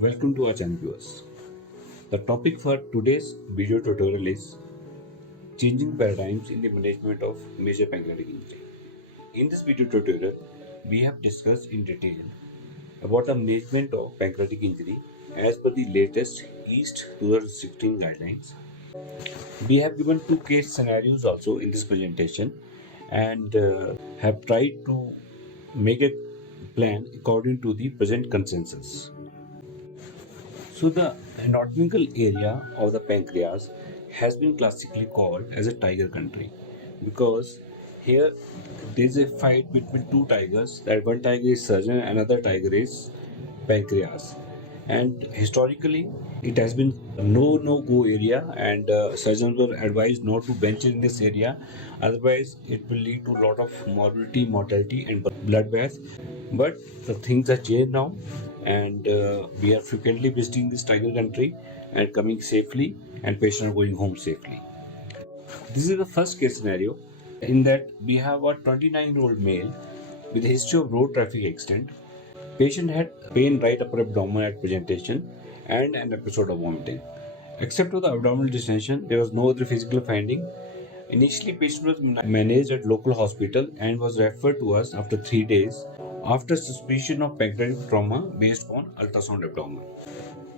Welcome to our channel viewers. The topic for today's video tutorial is changing paradigms in the management of major pancreatic injury. In this video tutorial, we have discussed in detail about the management of pancreatic injury as per the latest East 2016 guidelines. We have given two case scenarios also in this presentation and have tried to make a plan according to the present consensus. So the anatomical area of the pancreas has been classically called as a tiger country because here there is a fight between two tigers, that one tiger is surgeon and another tiger is pancreas, and historically it has been no go area, and surgeons were advised not to venture in this area, otherwise it will lead to a lot of morbidity, mortality and bloodbath. But the things are changed now, and we are frequently visiting this tiger country and coming safely, and patients are going home safely. This is the first case scenario. In that, we have a 29-year-old male with a history of road traffic accident. Patient had pain right upper abdomen at presentation and an episode of vomiting. Except for the abdominal distension, there was no other physical finding. Initially, patient was managed at local hospital and was referred to us after 3 days after suspicion of pancreatic trauma based on ultrasound abdomen.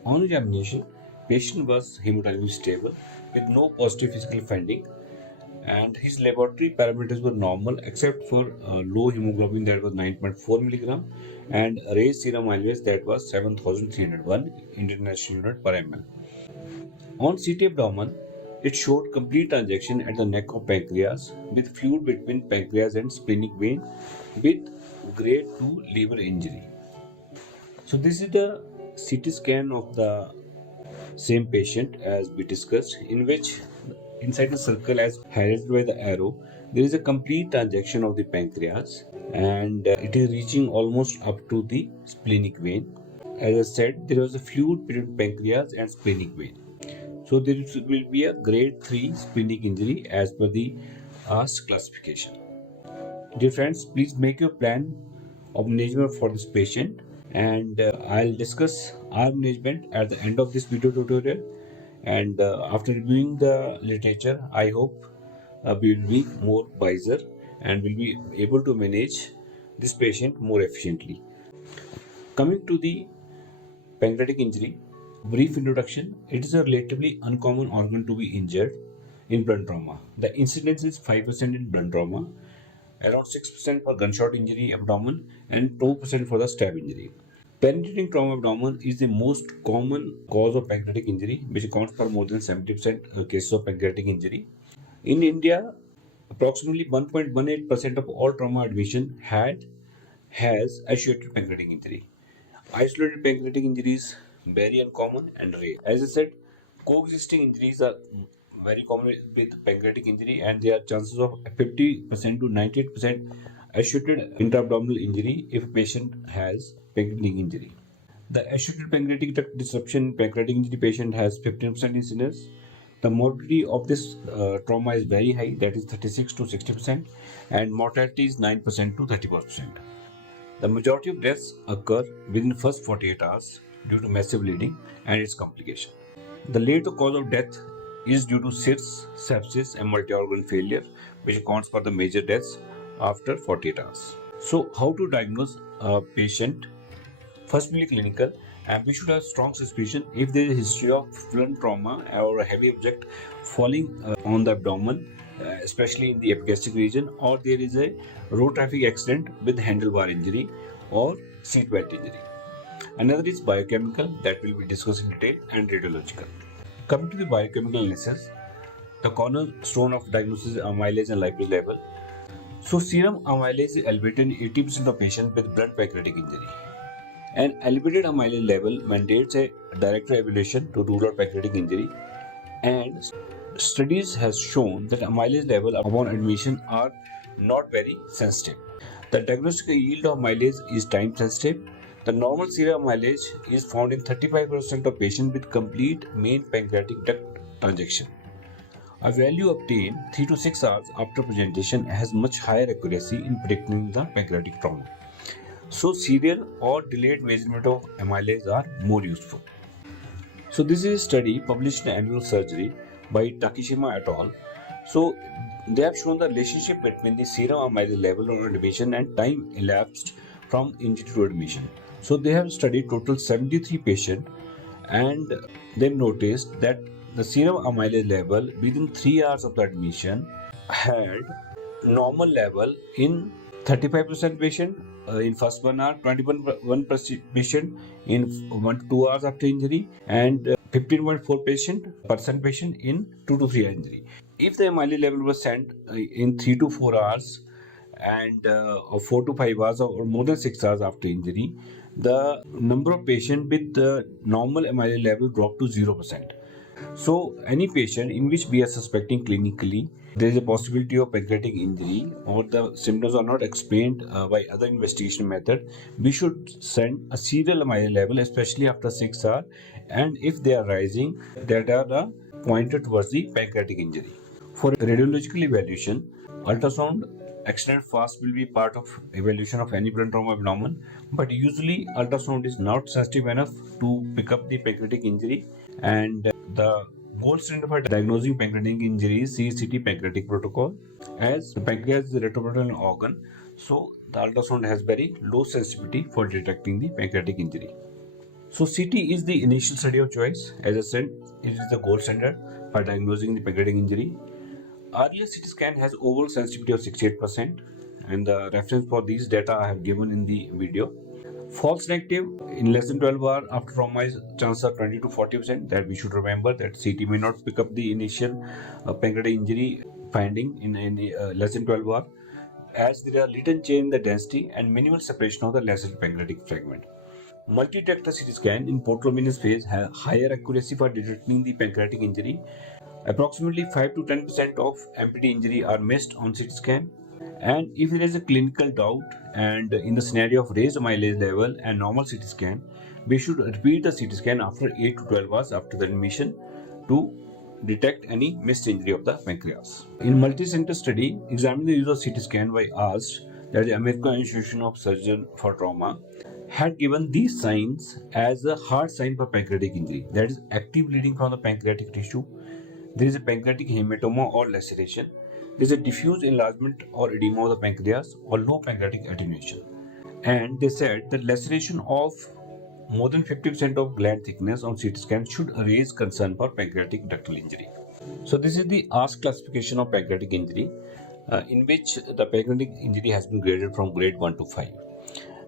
On examination, patient was hemodynamically stable with no positive physical finding, and his laboratory parameters were normal except for low hemoglobin, that was 9.4 mg, and raised serum amylase, that was 7301 international unit per ml. On CT abdomen, it showed complete transaction at the neck of pancreas with fluid between pancreas and splenic vein with grade 2 liver injury. So this is the CT scan of the same patient as we discussed, in which inside the circle as highlighted by the arrow, there is a complete transaction of the pancreas, and it is reaching almost up to the splenic vein. As I said, there was a fluid between pancreas and splenic vein. So there will be a grade 3 splenic injury as per the asked classification. Dear friends, please make your plan of management for this patient, and I'll discuss our management at the end of this video tutorial. And after reviewing the literature, I hope we will be more wiser and will be able to manage this patient more efficiently. Coming to the pancreatic injury, brief introduction. It is a relatively uncommon organ to be injured in blunt trauma. The incidence is 5% in blunt trauma, around 6% for gunshot injury abdomen, and 2% for the stab injury. Penetrating trauma abdomen is the most common cause of pancreatic injury, which accounts for more than 70% cases of pancreatic injury. In India, approximately 1.18% of all trauma admission has associated pancreatic injury. Isolated pancreatic injuries very uncommon and rare. As I said, coexisting injuries are very common with pancreatic injury, and there are chances of 50% to 98% associated intra-abdominal injury if a patient has pancreatic injury. The associated pancreatic duct disruption in pancreatic injury patient has 15% incidence. The morbidity of this trauma is very high, that is 36 to 60%, and mortality is 9% to 34%. The majority of deaths occur within the first 48 hours due to massive bleeding and its complication. The later cause of death is due to cysts, sepsis, and multi-organ failure, which accounts for the major deaths after 48 hours. So, how to diagnose a patient? First, be clinical, and we should have strong suspicion if there is a history of blunt trauma or a heavy object falling on the abdomen, especially in the epigastric region, or there is a road traffic accident with handlebar injury or seatbelt injury. Another is biochemical, that will be discussed in detail, and radiological. Coming to the biochemical analysis, the cornerstone of diagnosis is amylase and lipase level. So serum amylase is elevated in 80% of patients with blunt pancreatic injury. An elevated amylase level mandates a direct evaluation to rule out pancreatic injury, and studies has shown that amylase level upon admission are not very sensitive. The diagnostic yield of amylase is time sensitive. The normal serum amylase is found in 35% of patients with complete main pancreatic duct transaction. A value obtained 3 to 6 hours after presentation has much higher accuracy in predicting the pancreatic trauma. So serial or delayed measurement of amylase are more useful. So this is a study published in Annual Surgery by Takishima et al. So they have shown the relationship between the serum amylase level on admission and time elapsed from injury to admission. So they have studied total 73 patients, and they noticed that the serum amylase level within 3 hours of the admission had normal level in 35% patient in first 1 hour, 21% patient in 1 to 2 hours after injury, and 15.4% patient in 2 to 3 hour injury. If the amylase level was sent in 3 to 4 hours and or 4 to 5 hours or more than 6 hours after injury, the number of patients with the normal amylase level dropped to 0%. So, any patient in which we are suspecting clinically there is a possibility of pancreatic injury or the symptoms are not explained by other investigation method, we should send a serial amylase level, especially after 6 hours, and if they are rising, that are the pointer towards the pancreatic injury. For radiological evaluation, ultrasound extended fast will be part of evaluation of any brain trauma abdomen, but usually ultrasound is not sensitive enough to pick up the pancreatic injury, and the gold standard for diagnosing pancreatic injury is CCT pancreatic protocol. As the pancreas is a retroperitoneal organ, so the ultrasound has very low sensitivity for detecting the pancreatic injury. So CT is the initial study of choice. As I said, it is the gold standard for diagnosing the pancreatic injury. Earlier CT scan has overall sensitivity of 68%, and the reference for these data I have given in the video. False negative in less than 12 hours after trauma is chances are 20 to 40%. That we should remember that CT may not pick up the initial pancreatic injury finding in less than 12 hours, as there are little change in the density and minimal separation of the laceral pancreatic fragment. Multi-detector CT scan in portal-luminous phase have higher accuracy for detecting the pancreatic injury. Approximately 5 to 10% of MPT injury are missed on CT scan. And if there is a clinical doubt and in the scenario of raised amylase level and normal CT scan, we should repeat the CT scan after 8 to 12 hours after the admission to detect any missed injury of the pancreas. In multi-center study, examining the use of CT scan by AST, that is the American Association of Surgeons for Trauma, had given these signs as a hard sign for pancreatic injury, that is active bleeding from the pancreatic tissue, there is a pancreatic hematoma or laceration, there is a diffuse enlargement or edema of the pancreas or low pancreatic attenuation. And they said that laceration of more than 50% of gland thickness on CT scan should raise concern for pancreatic ductal injury. So this is the ASK classification of pancreatic injury, in which the pancreatic injury has been graded from grade 1 to 5.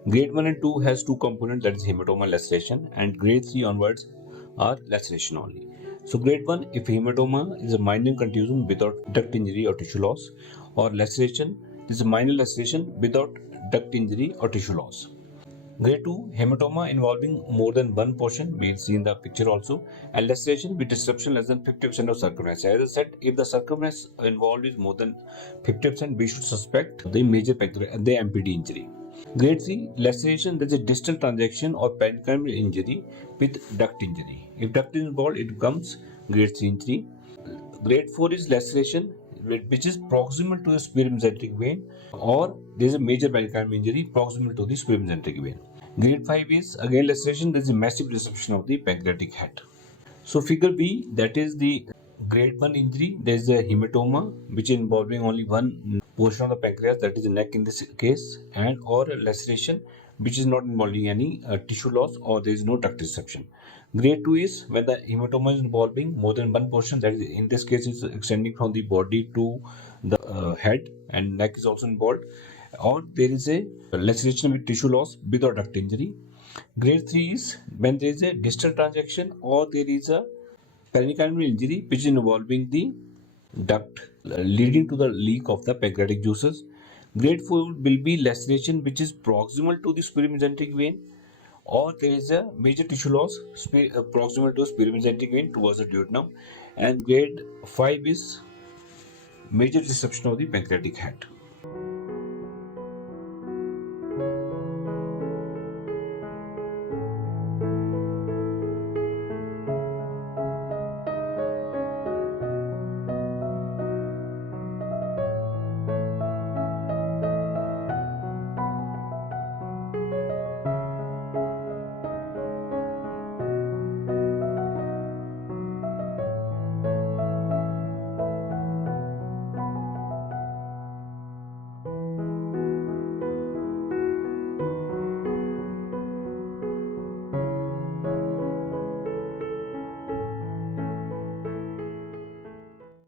Grade 1 and 2 has two components, that is hematoma laceration, and grade 3 onwards are laceration only. So grade 1, if hematoma is a minor contusion without duct injury or tissue loss, or laceration, this is a minor laceration without duct injury or tissue loss. Grade 2, hematoma involving more than one portion, we will see in the picture also, and laceration with disruption less than 50% of circumference. As I said, if the circumference involved is more than 50%, we should suspect the major pancreatic, the MPD injury. Grade 3, laceration, there is a distal transaction or pancreatic injury with duct injury. If duct is involved, it becomes grade 3 injury. Grade 4 is laceration, which is proximal to the superior mesenteric vein, or there is a major pancreatic injury proximal to the superior mesenteric vein. Grade 5 is again laceration, there is a massive disruption of the pancreatic head. So figure B, that is the grade 1 injury, there is a hematoma which is involving only one portion of the pancreas, that is the neck in this case, and or a laceration which is not involving any tissue loss or there is no duct disruption. Grade 2 is when the hematoma is involving more than one portion, that is in this case is extending from the body to the head and neck is also involved, or there is a laceration with tissue loss without duct injury. Grade 3 is when there is a distal transaction or there is a pancreatic injury which is involving the duct leading to the leak of the pancreatic juices. Grade 4 will be laceration which is proximal to the superior mesenteric vein, or there is a major tissue loss proximal to the superior mesenteric vein towards the duodenum. And grade 5 is major disruption of the pancreatic head.